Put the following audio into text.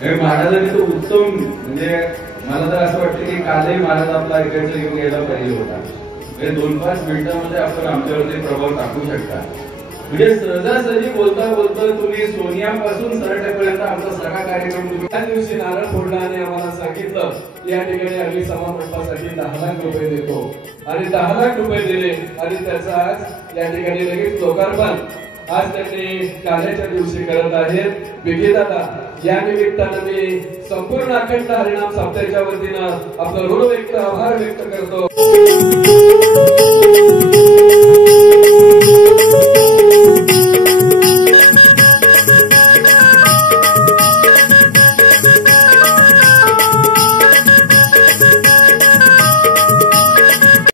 महाराजांनी तो उत्तम म्हणजे मला तर असं वाटतं की कालही महाराज आपला ऐकायचं घेऊन यायला पाहिजे होता. 2-5 मिनिटांमध्ये आपण आमच्यावरती प्रभाव टाकू शकता. म्हणजे सहजासहजी बोलता बोलता तुम्ही सोनियापासून सरटेपर्यंत आमचा सगळा कार्यक्रम तुम्ही त्या दिवशी नारळ फोडला आणि आम्हाला सांगितलं या ठिकाणी आम्ही सभा मंडपासाठी 10 लाख रुपये देतो आणि 10 लाख रुपये दिले आणि त्याचं आज या ठिकाणी लगेच लोकार्पण आज त्यांनी काल्याच्या दिवशी करत आहेत. विजेदादा या निमित्तानं मी संपूर्ण अखंड हरिनाम सप्ताहाच्या वतीनं आपलं ऋण व्यक्त आभार व्यक्त करतो.